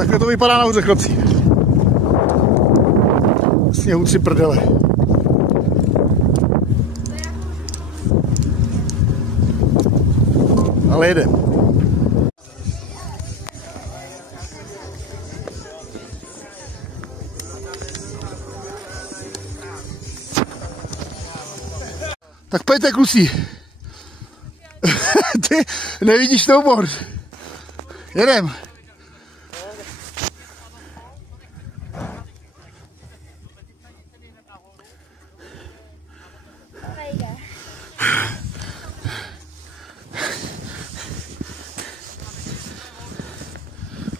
Takhle to vypadá nahoře, chlapci. Sněhu 3 prdele. Ale jedem. Tak pojďte, kluci. Ty nevidíš snowboard. Jedem.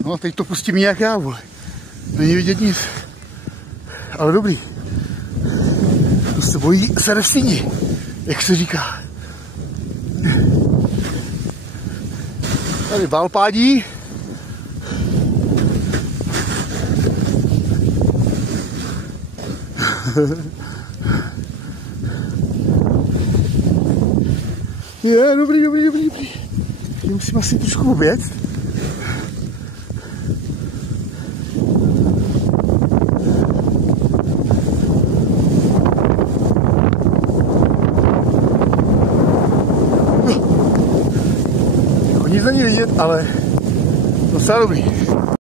No, teď to pustím nějak já, vole. Není vidět nic. Ale dobrý. To se bojí serefsíni, jak se říká. Tady Valpádí. Je, dobrý. Musím asi trošku obět. Nic není vidět, ale docela dobrý.